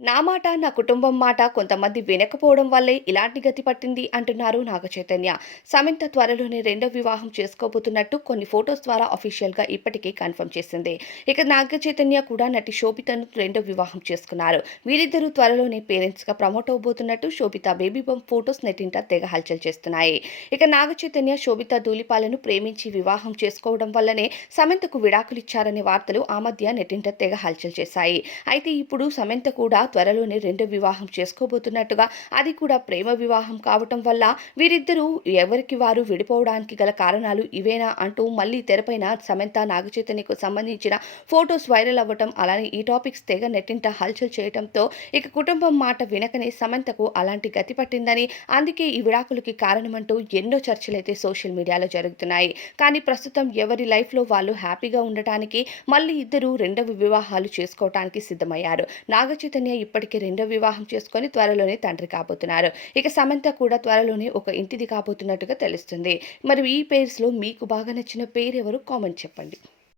నా మాట, నా కుటుంబం మాట కొంతమంది వినకపోవడం వల్లే ఇలాంటి గతి పట్టింది అంటున్నారు నాగచైతన్య. సమంత త్వరలోనే రెండో వివాహం చేసుకోబోతున్నట్టు కొన్ని ఫోటోస్ ద్వారా అఫీషియల్‌గా ఇప్పటికే కన్ఫర్మ్ చేసింది. ఇక నాగచైతన్య కూడా నటి శోభితను రెండో వివాహం చేసుకున్నారు. వీరిద్దరూ త్వరలోనే పేరెంట్స్‌గా ప్రమోట్ అవ్వబోతున్నట్టు శోభిత బేబీ బంప్ ఫోటోస్ నెట్టింట తెగ హల్చల్ చేస్తున్నాయి. ఇక నాగచైతన్య, శోభిత ధూళిపాలను ప్రేమించి వివాహం చేసుకోవడం వల్లనే సమంతకు విడాకులిచ్చారనే వార్తలు ఆ మధ్య నెట్టింట తెగ హల్చల్ చేశాయి. అయితే ఇప్పుడు సమంత కూడా త్వరలోనే రెండో వివాహం చేసుకోబోతున్నట్టుగా, అది కూడా ప్రేమ వివాహం కావటం వల్ల వీరిద్దరూ ఎవరికి వారు విడిపోవడానికి గల కారణాలు ఇవేనా అంటూ మళ్ళీ తెరపైన సమంత, నాగచైతన్యకు సంబంధించిన ఫోటోస్ వైరల్ అవ్వటం, అలానే ఈ టాపిక్స్ తెగ నెట్టింట హల్చల్ చేయటంతో ఇక కుటుంబం మాట వినకనే సమంతకు అలాంటి గతి పట్టిందని, అందుకే ఈ విడాకులకి కారణమంటూ ఎన్నో చర్చలైతే సోషల్ మీడియాలో జరుగుతున్నాయి. కానీ ప్రస్తుతం ఎవరి లైఫ్‌లో వాళ్ళు హ్యాపీగా ఉండటానికి మళ్ళీ ఇద్దరు రెండవ వివాహాలు చేసుకోవటానికి సిద్ధమయ్యారు. నాగచైతన్య ఇప్పటికే రెండో వివాహం చేసుకొని త్వరలోనే తండ్రి కాబోతున్నారు. ఇక సమంత కూడా త్వరలోనే ఒక ఇంటిది కాబోతున్నట్టుగా తెలుస్తుంది. మరి ఈ పెయిర్స్‌లో మీకు బాగా నచ్చిన పెయిర్ ఎవరు? కామెంట్ చెప్పండి.